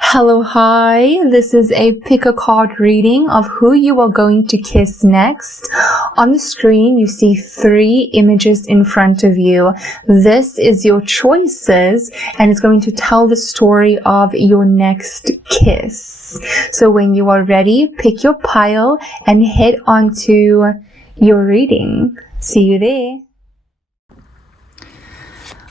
Hello, hi. This is a pick a card reading of who you are going to kiss next. On the screen, you see 3 images in front of you. This is your choices, and it's going to tell the story of your next kiss. So when you are ready, pick your pile and head on to your reading. See you there.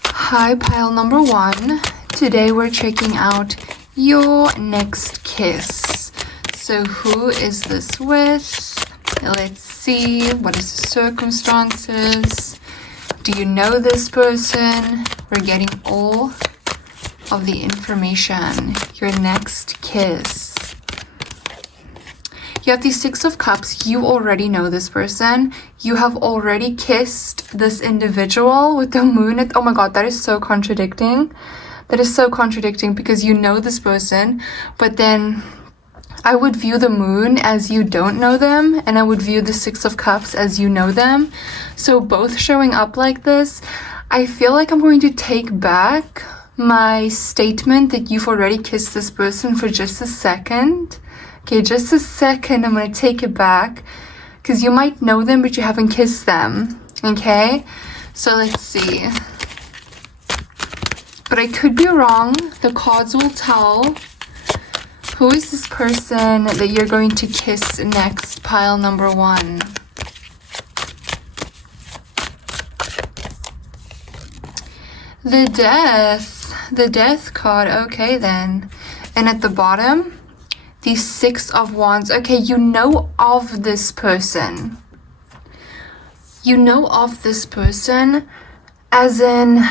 Hi, pile number 1. Today we're checking out your next kiss. So who is this with? Let's see. What is the circumstances? Do you know this person? We're getting all of the information. Your next kiss. You have the 6 of Cups. You already know this person. You have already kissed this individual with the moon. Oh my god, that is so contradicting. That is so contradicting because you know this person, but then I would view the moon as you don't know them, and I would view the 6 of Cups as you know them. So both showing up like this, I feel like I'm going to take back my statement that you've already kissed this person for just a second. Okay, just a second, I'm going to take it back because you might know them, but you haven't kissed them. Okay, so let's see. But I could be wrong. The cards will tell. Who is this person that you're going to kiss next? Pile number 1. The Death. The Death card. Okay, then. And at the bottom, the 6 of Wands. Okay, you know of this person. You know of this person as in...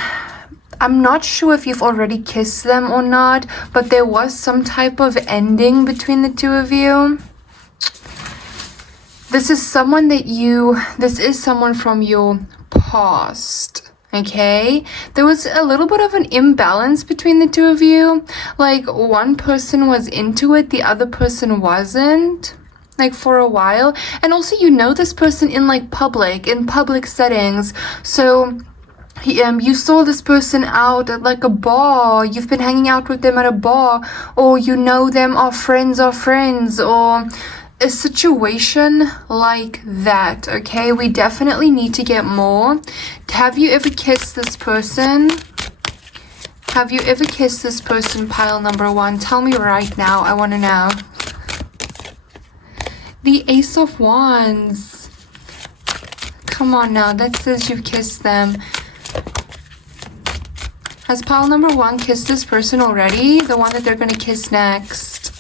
I'm not sure if you've already kissed them or not, but there was some type of ending between the 2 of you. This is someone from your past, okay? There was a little bit of an imbalance between the 2 of you. Like, one person was into it, the other person wasn't. Like, for a while. And also, you know this person in public settings. So... you saw this person out at like a bar, you've been hanging out with them at a bar, or you know them are friends, or a situation like that, okay? We definitely need to get more. Have you ever kissed this person? Have you ever kissed this person, pile number 1? Tell me right now, I want to know. The Ace of Wands. Come on now, that says you've kissed them. Has pile number 1 kissed this person already? The one that they're going to kiss next.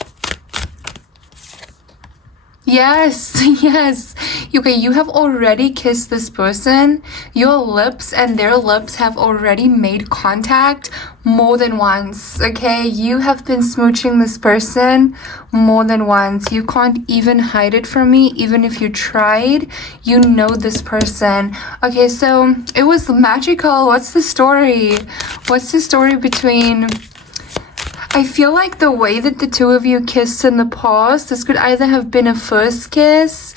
Yes, yes. Okay, you have already kissed this person. Your lips and their lips have already made contact more than once, okay? You have been smooching this person more than once. You can't even hide it from me, even if you tried. You know this person. Okay, so it was magical. What's the story? What's the story between... I feel like the way that the 2 of you kissed in the past, this could either have been a first kiss.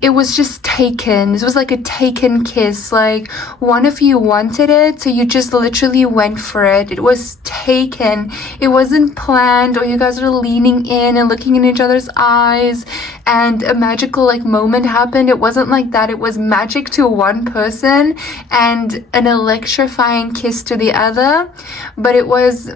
It was just taken. This was like a taken kiss. Like, one of you wanted it, so you just literally went for it. It was taken. It wasn't planned, or you guys were leaning in and looking in each other's eyes, and a magical moment happened. It wasn't like that. It was magic to one person and an electrifying kiss to the other. But it was...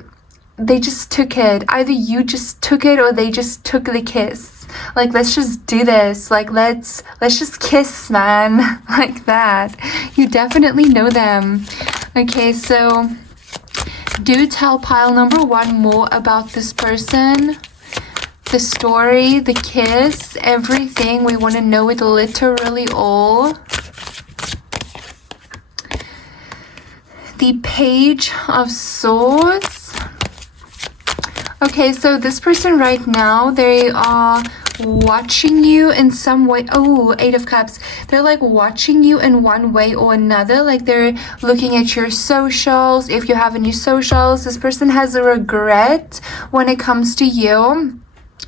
they just took it. Either you just took it or they just took the kiss. Like, let's just do this. Like, let's just kiss, man. Like that. You definitely know them. Okay, so do tell pile number 1 more about this person. The story, the kiss, everything. We want to know it literally all. The Page of Swords. Okay, so this person right now, they are watching you in some way. Oh, 8 of Cups. They're like watching you in one way or another. Like, they're looking at your socials. If you have any socials, this person has a regret when it comes to you.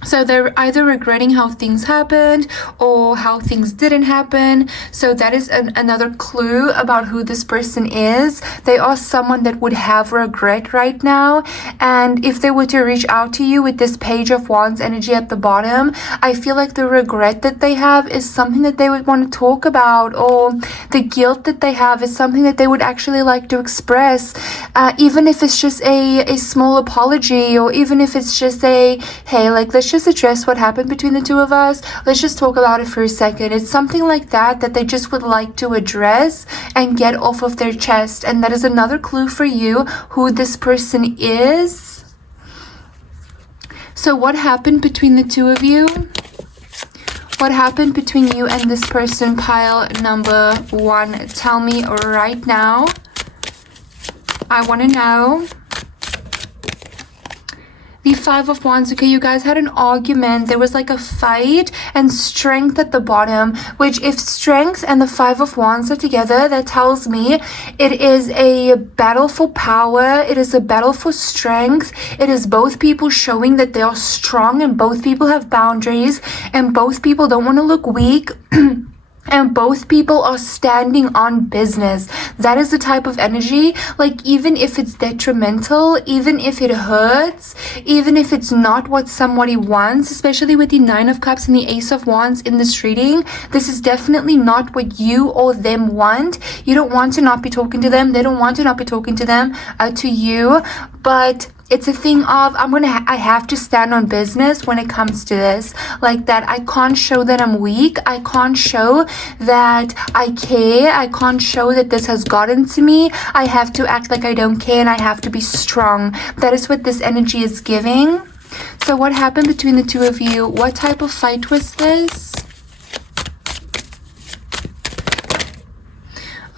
So they're either regretting how things happened or how things didn't happen. So that is another clue about who this person is. They are someone that would have regret right now. And if they were to reach out to you with this Page of Wands energy at the bottom, I feel like the regret that they have is something that they would want to talk about, or the guilt that they have is something that they would actually like to express, even if it's just a small apology, or even if it's just a, hey, like, let's just address what happened between the two of us. Let's just talk about it for a second. It's something like that they just would like to address and get off of their chest. And that is another clue for you who this person is. So what happened between the two of you? What happened between you and this person, pile number 1? Tell me right now. I want to know. The 5 of Wands. Okay, you guys had an argument. There was like a fight, and Strength at the bottom, which if Strength and the 5 of Wands are together, that tells me it is a battle for power. It is a battle for strength. It is both people showing that they are strong, and both people have boundaries, and both people don't want to look weak. And both people are standing on business. That is the type of energy, like, even if it's detrimental, even if it hurts, even if it's not what somebody wants, especially with the 9 of Cups and the Ace of Wands in this reading, this is definitely not what you or them want. You don't want to not be talking to them. They don't want to not be talking to them, to you. But it's a thing of, I have to stand on business when it comes to this. Like that, I can't show that I'm weak. I can't show that I care. I can't show that this has gotten to me. I have to act like I don't care, and I have to be strong. That is what this energy is giving. So what happened between the two of you? What type of fight was this?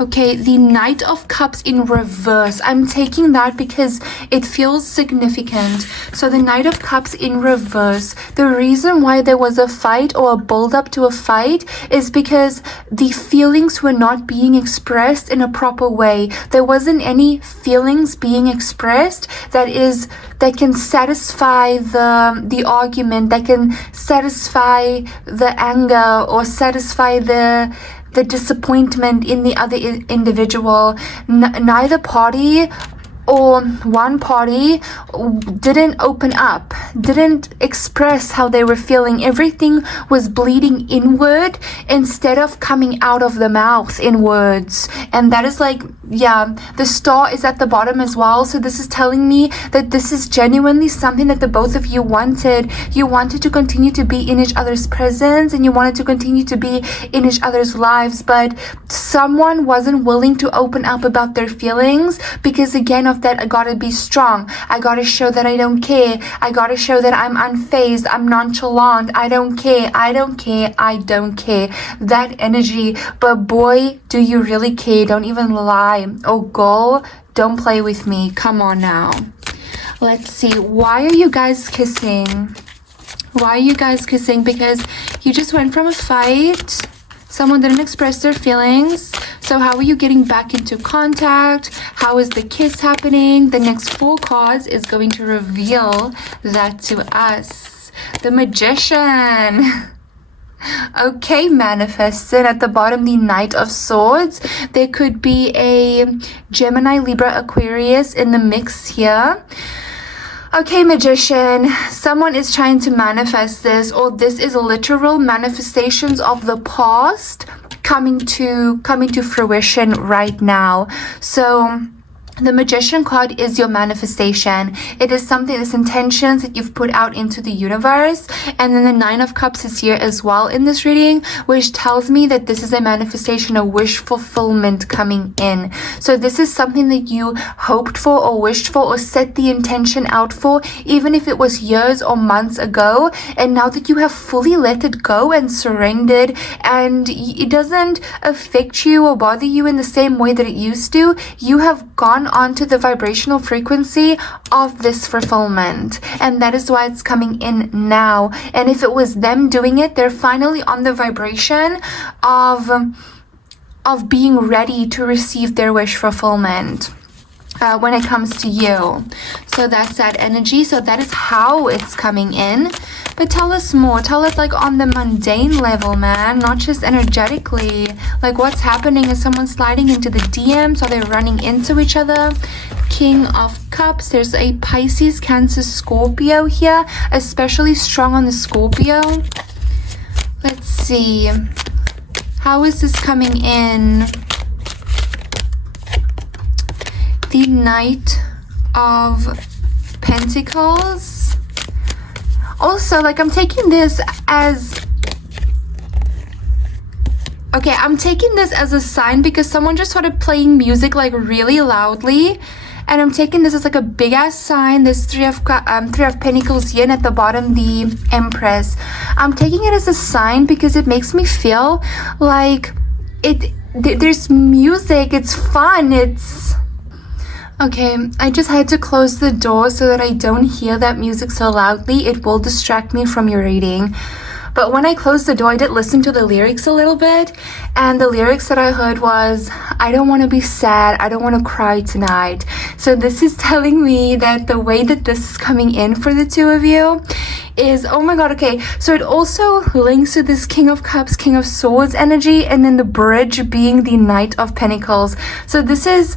Okay, the Knight of Cups in reverse. I'm taking that because it feels significant. So the Knight of Cups in reverse. The reason why there was a fight or a build-up to a fight is because the feelings were not being expressed in a proper way. There wasn't any feelings being expressed that can satisfy the argument, that can satisfy the anger, or satisfy the disappointment in the other individual. Neither party, or one party, didn't open up, didn't express how they were feeling. Everything was bleeding inward instead of coming out of the mouth in words. And that is like, yeah, the Star is at the bottom as well. So this is telling me that this is genuinely something that the both of you wanted. You wanted to continue to be in each other's presence, and you wanted to continue to be in each other's lives, but someone wasn't willing to open up about their feelings because, again, of that, I gotta be strong. I gotta show that I don't care. I gotta show that I'm unfazed. I'm nonchalant. I don't care. I don't care. I don't care. That energy. But boy, do you really care. Don't even lie. Oh, girl, don't play with me. Come on now. Let's see. Why are you guys kissing? Why are you guys kissing? Because you just went from a fight. Someone didn't express their feelings. So how are you getting back into contact? How is the kiss happening? The next 4 cards is going to reveal that to us. The Magician. Okay, manifested. At the bottom, the Knight of Swords. There could be a Gemini, Libra, Aquarius in the mix here. Okay, Magician, someone is trying to manifest this, or this is literal manifestations of the past coming to fruition right now. So the Magician card is your manifestation. It is something, this intentions that you've put out into the universe. And then the 9 of Cups is here as well in this reading, which tells me that this is a manifestation, a wish fulfillment coming in. So this is something that you hoped for or wished for or set the intention out for, even if it was years or months ago. And now that you have fully let it go and surrendered, and it doesn't affect you or bother you in the same way that it used to, you have gone onto the vibrational frequency of this fulfillment, and that is why it's coming in now. And if it was them doing it, they're finally on the vibration of being ready to receive their wish fulfillment when it comes to you. So that's that energy. So that is how it's coming in. But tell us more. Tell us like on the mundane level, man, not just energetically. Like what's happening? Is someone sliding into the DMs? Are they running into each other? King of Cups. There's a Pisces, Cancer, Scorpio here, especially strong on the Scorpio. Let's see. How is this coming in? The Knight of Pentacles. Also, like I'm taking this as... Okay, I'm taking this as a sign because someone just started playing music like really loudly. And I'm taking this as like a big ass sign. There's three of Pentacles here, and at the bottom the Empress. I'm taking it as a sign because it makes me feel like there's music, it's fun, it's... Okay, I just had to close the door so that I don't hear that music so loudly. It will distract me from your reading. But when I closed the door, I did listen to the lyrics a little bit. And the lyrics that I heard was, I don't want to be sad. I don't want to cry tonight. So this is telling me that the way that this is coming in for the two of you is, oh my god, okay. So it also links to this King of Cups, King of Swords energy. And then the bridge being the Knight of Pentacles. So this is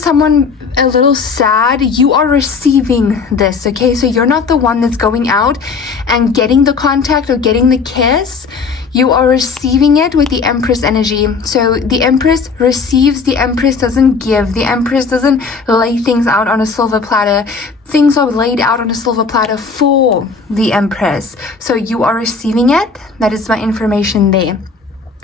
someone a little sad. You are receiving this, okay? So you're not the one that's going out and getting the contact or getting the kiss. You are receiving it with the Empress energy. So the Empress receives, the Empress doesn't give. The Empress doesn't lay things out on a silver platter. Things are laid out on a silver platter for the Empress. So you are receiving it. That is my information there.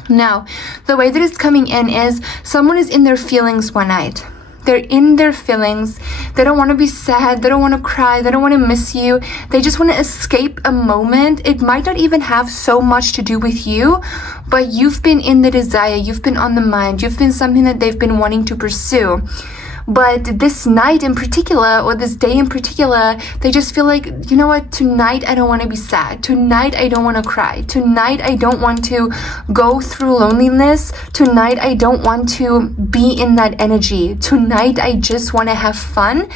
Now, the way that it's coming in is someone is in their feelings one night. They're in their feelings. They don't want to be sad. They don't want to cry. They don't want to miss you. They just want to escape a moment. It might not even have so much to do with you, but you've been in the desire. You've been on the mind. You've been something that they've been wanting to pursue. But this night in particular, or this day in particular, they just feel like, you know what, tonight I don't want to be sad. Tonight I don't want to cry. Tonight I don't want to go through loneliness. Tonight I don't want to be in that energy. Tonight I just want to have fun.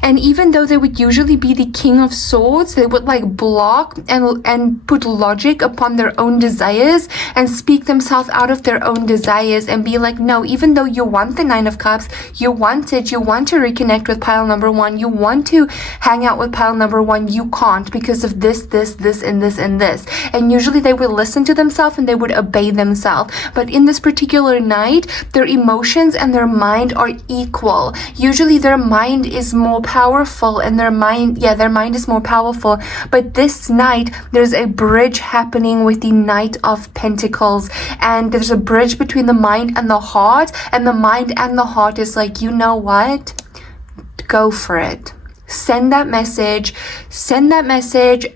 And even though they would usually be the King of Swords, they would like block and put logic upon their own desires and speak themselves out of their own desires and be like, no, even though you want the Nine of Cups, you want it, you want to reconnect with pile number one, you want to hang out with pile number one, you can't because of this, and this, and this. And usually they would listen to themselves and they would obey themselves. But in this particular night, their emotions and their mind are equal. Usually their mind is more powerful and their mind is more powerful. But this night, there's a bridge happening with the Knight of Pentacles. And there's a bridge between the mind and the heart. And the mind and the heart is like, you know what? Go for it. Send that message,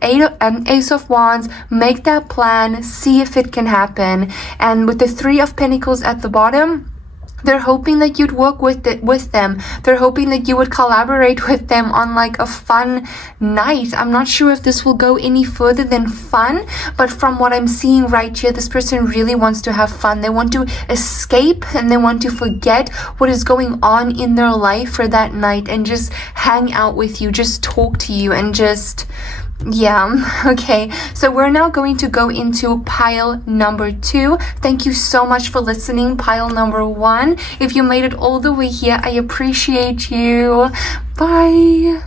Ace of Wands, make that plan, see if it can happen. And with the Three of Pentacles at the bottom, they're hoping that you'd work with them. They're hoping that you would collaborate with them on like a fun night. I'm not sure if this will go any further than fun, but from what I'm seeing right here, this person really wants to have fun. They want to escape and they want to forget what is going on in their life for that night and just hang out with you, just talk to you and just... Yeah, okay, so we're now going to go into pile number 2. Thank you so much for listening, pile number 1. If you made it all the way here, I appreciate you. Bye.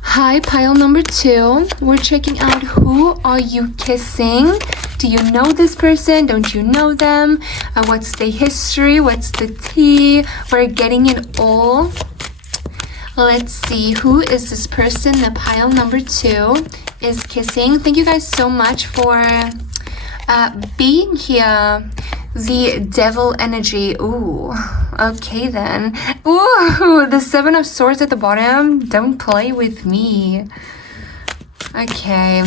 Hi, pile number 2. We're checking out who are you kissing. Do you know this person? Don't you know them? What's the history? What's the tea? We're getting it all. Let's see, who is this person that pile number 2 is kissing? Thank you guys so much for being here. The Devil energy. Ooh, okay then. Ooh, the Seven of Swords at the bottom. Don't play with me. Okay,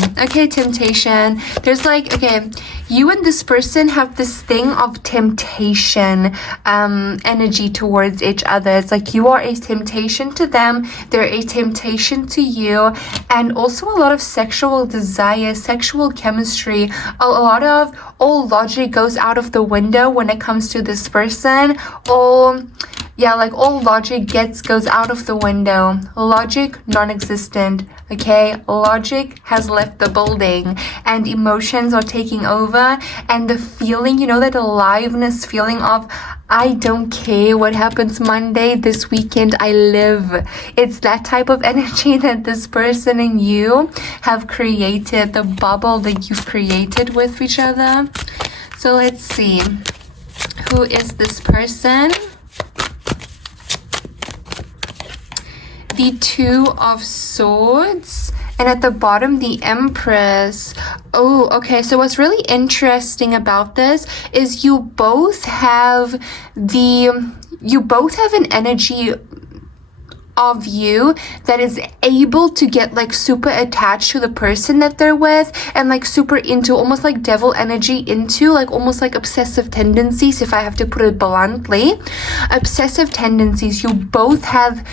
temptation. There's like, okay, you and this person have this thing of temptation energy towards each other. It's like you are a temptation to them, they're a temptation to you, and also a lot of sexual desire, sexual chemistry. A lot of all logic goes out of the window when it comes to this person. Yeah, like all logic goes out of the window. Logic non-existent. Okay, logic has left the building and emotions are taking over, and the feeling, you know, that aliveness feeling of I don't care what happens Monday, this weekend I live. It's that type of energy that this person and you have created, the bubble that you've created with each other. So let's see, who is this person? The Two of Swords, and at the bottom the Empress. Oh, okay, so what's really interesting about this is you both have an energy of you that is able to get like super attached to the person that they're with, and like super into, almost like devil energy into, like almost like obsessive tendencies, if I have to put it bluntly. Obsessive tendencies, you both have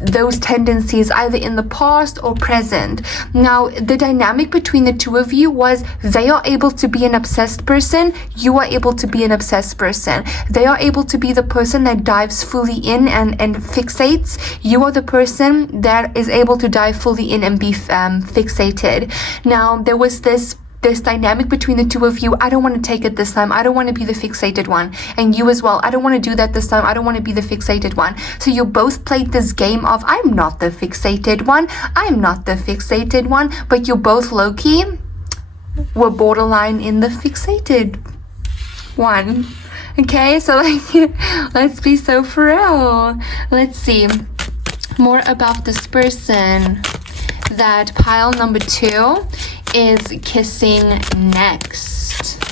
those tendencies either in the past or present. Now the dynamic between the two of you was they are able to be an obsessed person, you are able to be an obsessed person. They are able to be the person that dives fully in and fixates. You are the person that is able to dive fully in and be fixated. Now there was this dynamic between the two of you. I don't want to take it this time. I don't want to be the fixated one. And you as well. I don't want to do that this time. I don't want to be the fixated one. So you both played this game of I'm not the fixated one. I'm not the fixated one. But you both low-key were borderline in the fixated one. Okay, so like let's be so for real. Let's see more about this person that pile number 2 is kissing next.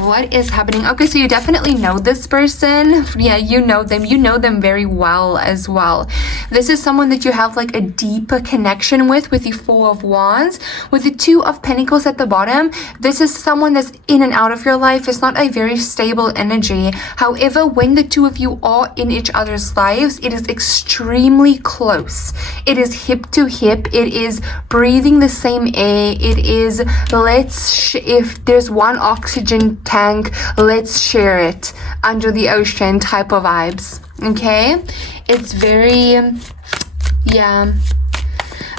What is happening? Okay, so you definitely know this person. Yeah, you know them very well as well. This is someone that you have like a deeper connection with the Four of Wands. With the Two of Pentacles at the bottom, this is someone that's in and out of your life. It's not a very stable energy. However, when the two of you are in each other's lives, it is extremely close. It is hip to hip. It is breathing the same air. It is if there's one oxygen tank, let's share it under the ocean type of vibes. Okay, it's very yeah.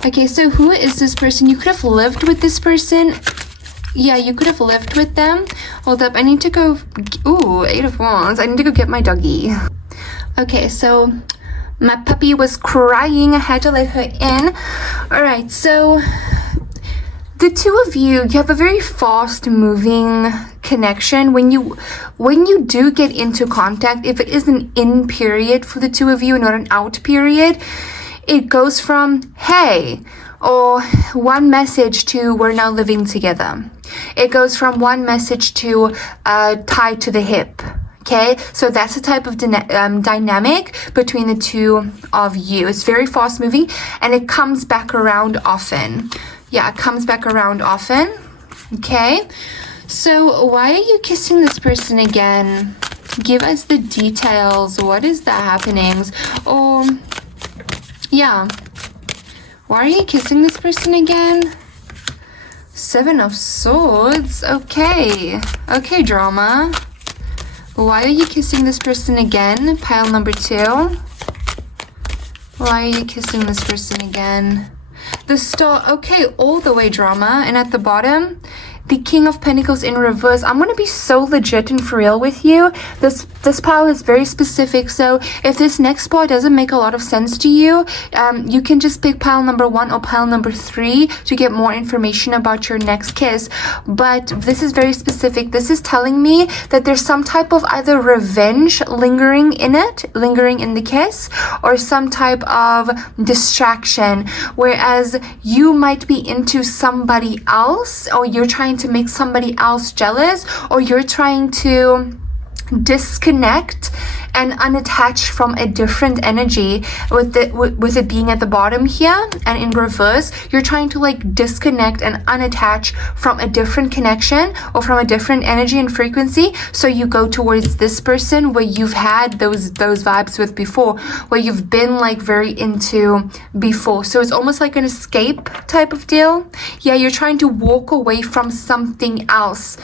Okay, so who is this person? You could have lived with this person. Yeah, you could have lived with them. Hold up, I need to go. Ooh, 8 of Wands. I need to go get my doggy. Okay, so my puppy was crying. I had to let her in. All right, so the two of you have a very fast moving connection. When you do get into contact, if it is an in period for the two of you and not an out period, it goes from hey, or one message to we're now living together. It goes from one message to tied to the hip. Okay, so that's the type of dynamic between the two of you. It's very fast moving and it comes back around often. Yeah, it comes back around often. Okay, so why are you kissing this person again? Give us the details. What is the happenings? Or, yeah, why are you kissing this person again? 7 of Swords. Okay, okay, drama. Why are you kissing this person again? Pile number 2. Why are you kissing this person again? The Star, okay, all the way drama. And at the bottom, the King of Pentacles in reverse. I'm going to be so legit and for real with you. This pile is very specific. So if this next part doesn't make a lot of sense to you, you can just pick pile number 1 or pile number 3 to get more information about your next kiss. But this is very specific. This is telling me that there's some type of either revenge lingering in the kiss, or some type of distraction. Whereas you might be into somebody else, or you're trying to make somebody else jealous, or you're trying to disconnect and unattach from a different energy. With it being at the bottom here and in reverse, you're trying to like disconnect and unattach from a different connection or from a different energy and frequency. So you go towards this person where you've had those vibes with before, where you've been like very into before. So it's almost like an escape type of deal. Yeah, you're trying to walk away from something else.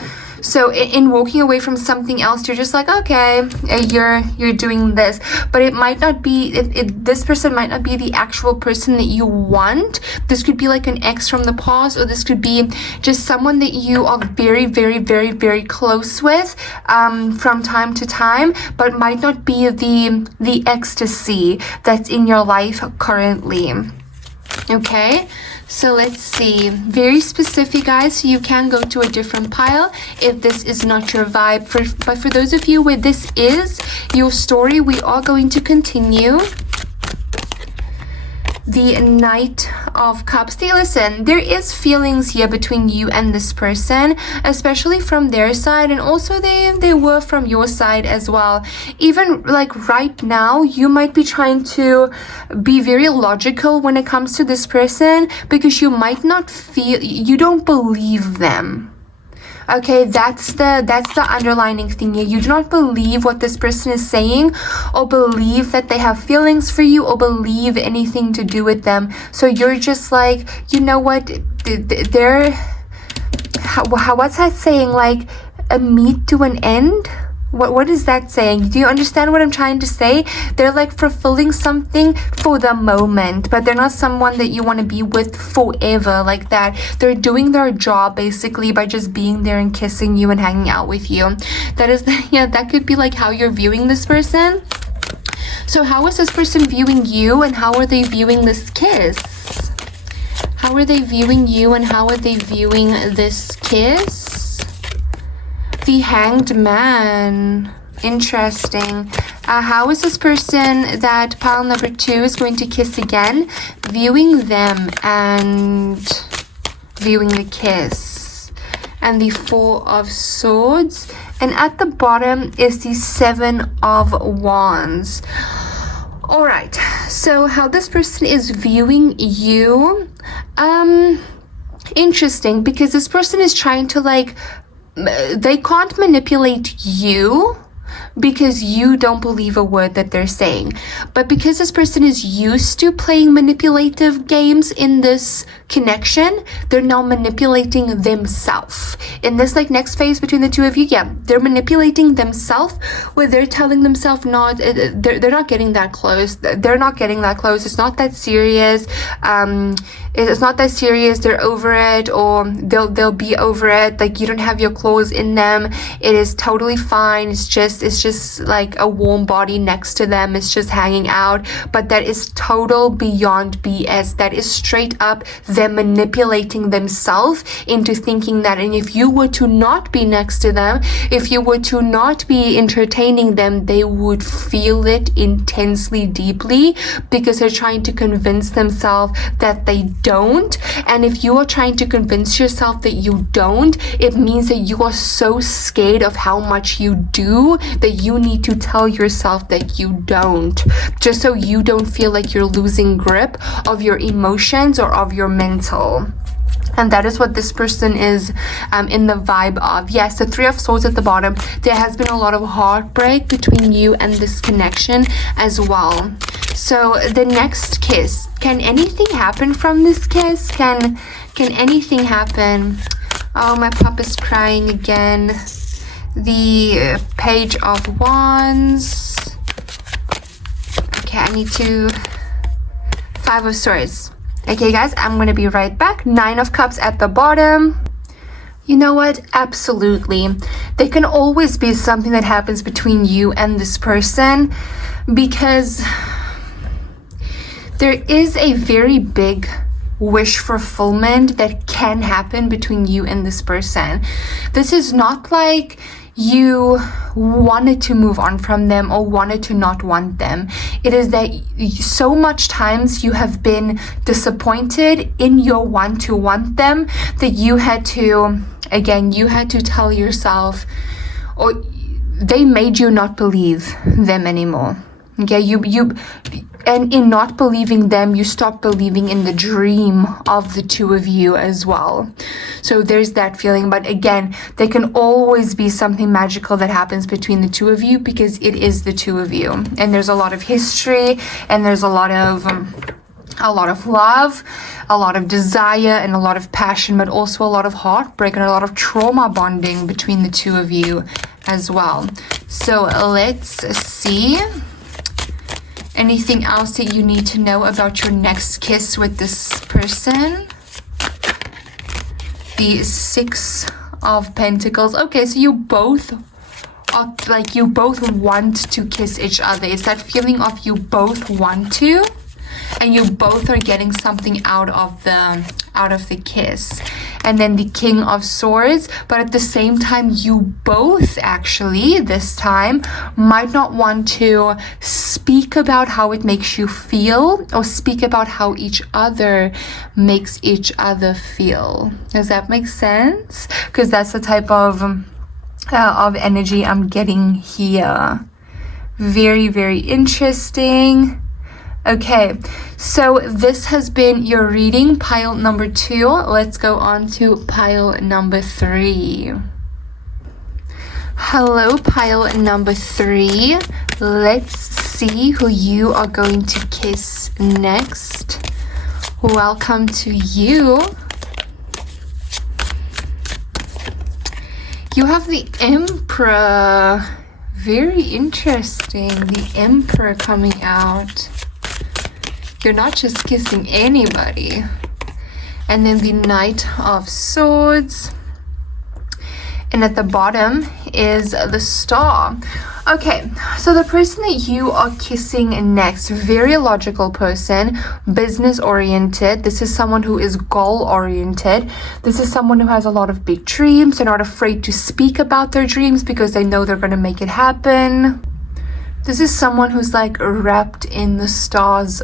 So in walking away from something else, you're just like, okay, you're doing this, but it might not be, this person might not be the actual person that you want. This could be like an ex from the past, or this could be just someone that you are very, very, very, very close with from time to time, but might not be the ecstasy that's in your life currently. Okay, so let's see. Very specific, guys, so you can go to a different pile if this is not your vibe. But for those of you where this is your story, we are going to continue. The Knight of Cups. Hey, listen, there is feelings here between you and this person, especially from their side, and also they were from your side as well. Even like right now, you might be trying to be very logical when it comes to this person, because you might not feel, you don't believe them. Okay, that's the underlining thing here. You do not believe what this person is saying, or believe that they have feelings for you, or believe anything to do with them. So you're just like, you know what, they're, what's that saying, like a meat to an end? What is that saying? Do you understand what I'm trying to say? They're like fulfilling something for the moment, but they're not someone that you want to be with forever like that. They're doing their job basically by just being there and kissing you and hanging out with you. That is, yeah, that could be like how you're viewing this person. So how is this person viewing you, and how are they viewing this kiss? How are they viewing you, and how are they viewing this kiss? The Hanged Man. Interesting. How is this person that pile number 2 is going to kiss again viewing them and viewing the kiss? And the 4 of Swords. And at the bottom is the 7 of Wands. Alright, so how this person is viewing you, interesting, because this person is trying to like, they can't manipulate you because you don't believe a word that they're saying. But because this person is used to playing manipulative games in this connection, they're now manipulating themselves. In this like next phase between the two of you, yeah, they're manipulating themselves, where they're telling themselves not, they're not getting that close. They're not getting that close. It's not that serious. It's not that serious. They're over it, or they'll be over it. Like, you don't have your claws in them. It is totally fine. It's just like a warm body next to them. It's just hanging out. But that is total beyond BS. That is straight up them manipulating themselves into thinking that. And if you were to not be next to them, if you were to not be entertaining them, they would feel it intensely, deeply, because they're trying to convince themselves that they don't. And if you are trying to convince yourself that you don't, it means that you are so scared of how much you do that you need to tell yourself that you don't, just so you don't feel like you're losing grip of your emotions or of your mental. And that is what this person is in the vibe of. Yes, the 3 of Swords at the bottom. There has been a lot of heartbreak between you and this connection as well. So the next kiss. Can anything happen from this kiss? Can anything happen? Oh, my pup is crying again. The Page of Wands. Okay, I need to... 5 of Swords. Okay, guys, I'm going to be right back. 9 of Cups at the bottom. You know what? Absolutely. There can always be something that happens between you and this person, because there is a very big wish fulfillment that can happen between you and this person. This is not like you wanted to move on from them or wanted to not want them. It is that so much times you have been disappointed in your want to want them that you had to, again, you had to tell yourself, or they made you not believe them anymore. Okay, and in not believing them, you stop believing in the dream of the two of you as well. So there's that feeling. But again, there can always be something magical that happens between the two of you, because it is the two of you. And there's a lot of history, and there's a lot of a lot of love, a lot of desire, and a lot of passion, but also a lot of heartbreak and a lot of trauma bonding between the two of you as well. So let's see. Anything else that you need to know about your next kiss with this person? The Six of Pentacles. Okay, so you both are like, you both want to kiss each other. It's that feeling of you both want to, and you both are getting something out of the kiss. And then the King of Swords, but at the same time you both actually this time might not want to speak about how it makes you feel, or speak about how each other makes each other feel. Does that make sense? Because that's the type of energy I'm getting here. Very, very interesting. Okay, so this has been your reading, pile number 2. Let's go on to pile number 3. Hello, pile number 3. Let's see who you are going to kiss next. Welcome to you. You have the Emperor. Very interesting. The Emperor coming out. You're not just kissing anybody. And then the Knight of Swords. And at the bottom is the Star. Okay, so the person that you are kissing next, very logical person, business oriented. This is someone who is goal oriented. This is someone who has a lot of big dreams. They're not afraid to speak about their dreams because they know they're going to make it happen. This is someone who's like wrapped in the stars.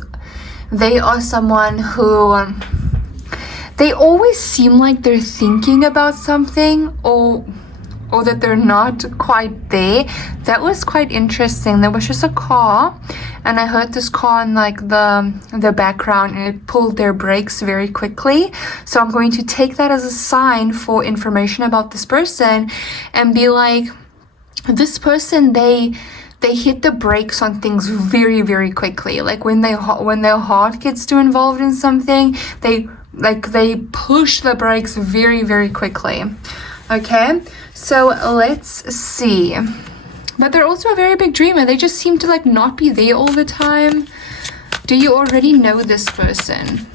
They are someone who, they always seem like they're thinking about something, or that they're not quite there. That was quite interesting. There was just a car, and I heard this car in like the background, and it pulled their brakes very quickly. So I'm going to take that as a sign for information about this person and be like, this person, they hit the brakes on things very, very quickly. Like when their heart gets too involved in something, they push the brakes very, very quickly. Okay, so let's see. But they're also a very big dreamer. They just seem to like not be there all the time. Do you already know this person?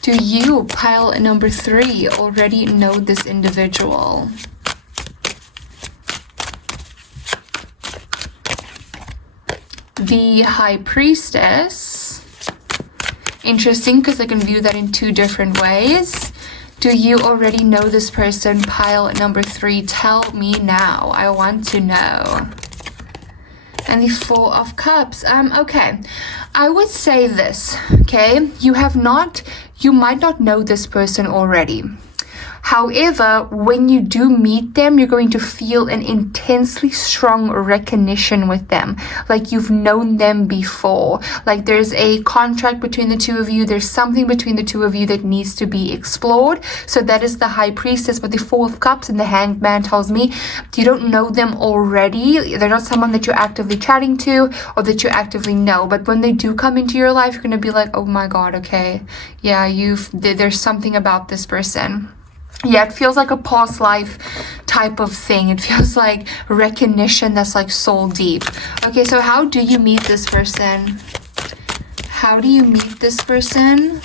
Do you, pile number 3, already know this individual? The High Priestess. Interesting, because I can view that in 2 different ways. Do you already know this person, pile number 3? Tell me now. I want to know. And the Four of Cups. Okay. I would say this, okay? You might not know this person already. However, when you do meet them, you're going to feel an intensely strong recognition with them. Like you've known them before. Like there's a contract between the two of you. There's something between the two of you that needs to be explored. So that is the High Priestess. But the Four of Cups and the Hanged Man tells me you don't know them already. They're not someone that you're actively chatting to or that you actively know. But when they do come into your life, you're going to be like, oh my God, okay. Yeah, there's something about this person. Yeah, it feels like a past life type of thing. It feels like recognition that's like soul deep. Okay, so how do you meet this person? How do you meet this person?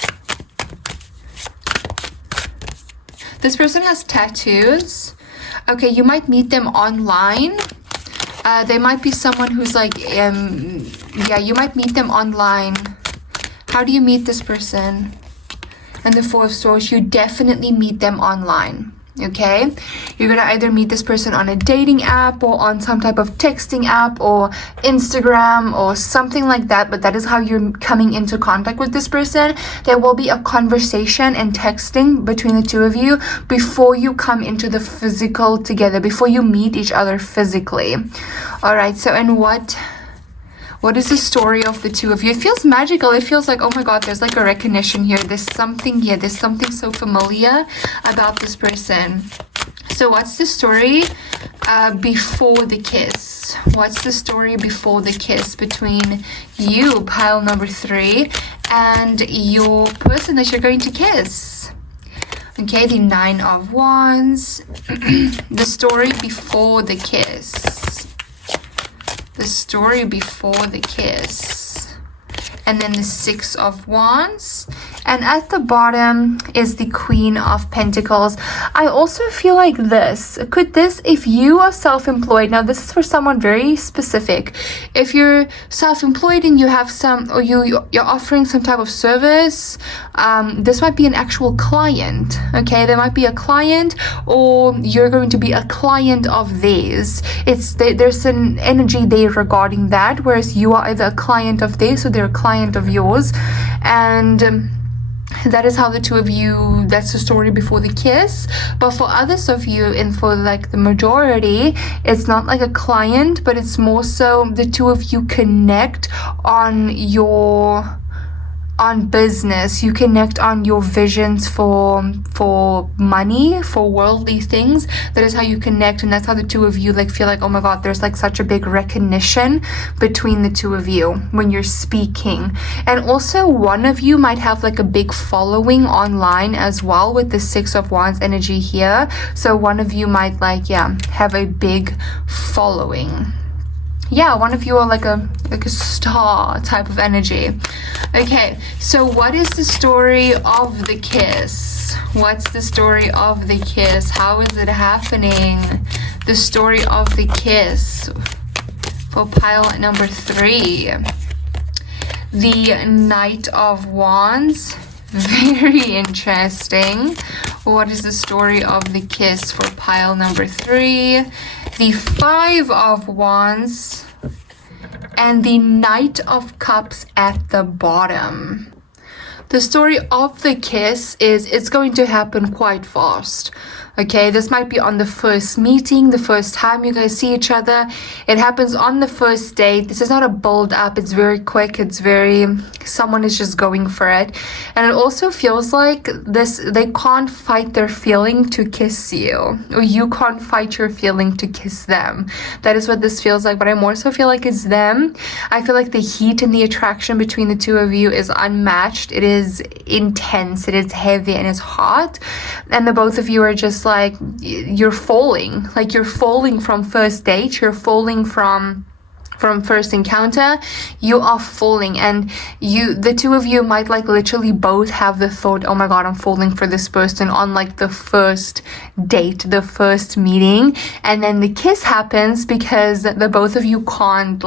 This person has tattoos. Okay, you might meet them online. They might be someone who's like, yeah, you might meet them online. How do you meet this person? And the Four of Swords, you definitely meet them online. Okay, you're gonna either meet this person on a dating app or on some type of texting app or Instagram or something like that, but that is how you're coming into contact with this person. There will be a conversation and texting between the two of you before you come into the physical together, before you meet each other physically. All right, so and what is the story of the two of you? It feels magical. It feels like, oh my God, there's like a recognition here. There's something here. There's something so familiar about this person. So what's the story before the kiss? What's the story before the kiss between you, pile number 3, and your person that you're going to kiss. Okay, the 9 of Wands, the story before the kiss. The story before the kiss. And then the 6 of Wands. And at the bottom is the Queen of Pentacles. I also feel like this. If you are self-employed, now this is for someone very specific. If you're self-employed and you have you're offering some type of service, this might be an actual client. Okay, there might be a client, or you're going to be a client of theirs. There's an energy there regarding that, whereas you are either a client of theirs or they're a client of yours. And that is how the two of you, that's the story before the kiss. But for others of you, and for like the majority, it's not like a client, but it's more so the two of you connect on business. You connect on your visions for money, for worldly things. That is how you connect, and that's how the two of you like feel like, oh my god, there's like such a big recognition between the two of you when you're speaking. And also one of you might have like a big following online as well, with the 6 of Wands energy here. So one of you might have a big following. Yeah, one of you are like a star type of energy. Okay, so what is the story of the kiss? What's the story of the kiss? How is it happening? The story of the kiss for pile number 3. The Knight of Wands. Very interesting. What is the story of the kiss for pile number 3? The 5 of Wands and the Knight of Cups at the bottom. The story of the kiss is it's going to happen quite fast. Okay, this might be on the first meeting, the first time you guys see each other. It happens on the first date. This is not a build up. It's very quick. Someone is just going for it. And it also feels like they can't fight their feeling to kiss you, or you can't fight your feeling to kiss them. That is what this feels like, but I more so feel like it's them. I feel like the heat and the attraction between the two of you is unmatched. It is intense, it is heavy, and it's hot. And the both of you are just like, you're falling from first date, you're falling from first encounter, you are falling. And the two of you might like literally both have the thought, oh my god, I'm falling for this person on like the first date, the first meeting. And then the kiss happens because the both of you can't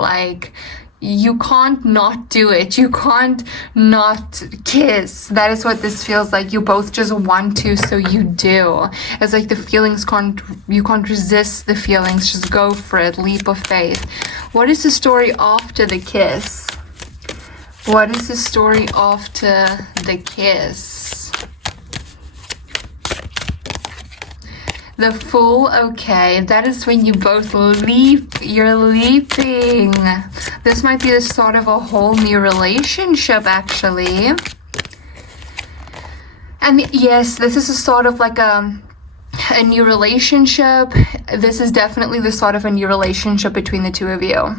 not do it. You can't not kiss. That is what this feels like. You both just want to, so you do. It's like the feelings you can't resist the feelings. Just go for it. Leap of faith. What is the story after the kiss? What is the story after the kiss? The Fool. Okay, that is when you both leap. You're leaping. This might be the start of a whole new relationship, actually. And yes, this is the start of like a new relationship. This is definitely the start of a new relationship between the two of you.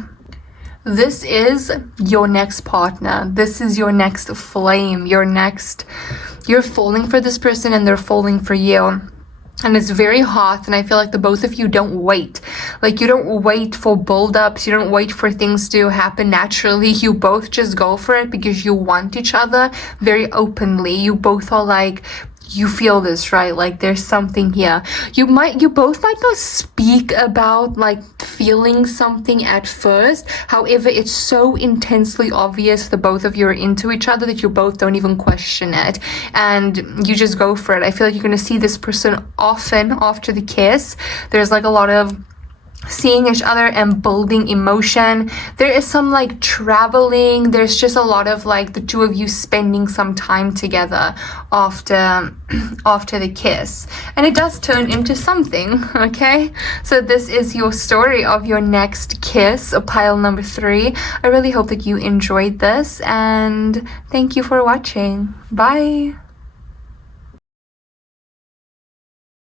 This is your next partner. This is your next flame. You're falling for this person and they're falling for you. And it's very hot, and I feel like the both of you don't wait. Like, you don't wait for build-ups, you don't wait for things to happen naturally. You both just go for it because you want each other very openly. You both are like, you feel this, right? Like, there's something here. You both might not speak about like feeling something at first. However, it's so intensely obvious the both of you are into each other that you both don't even question it, and you just go for it. I feel like you're gonna see this person often after the kiss. There's like a lot of seeing each other and building emotion. There is some like traveling. There's just a lot of like the two of you spending some time together after the kiss, and it does turn into something. Okay, so this is your story of your next kiss, pile number 3. I really hope that you enjoyed this, and thank you for watching. Bye.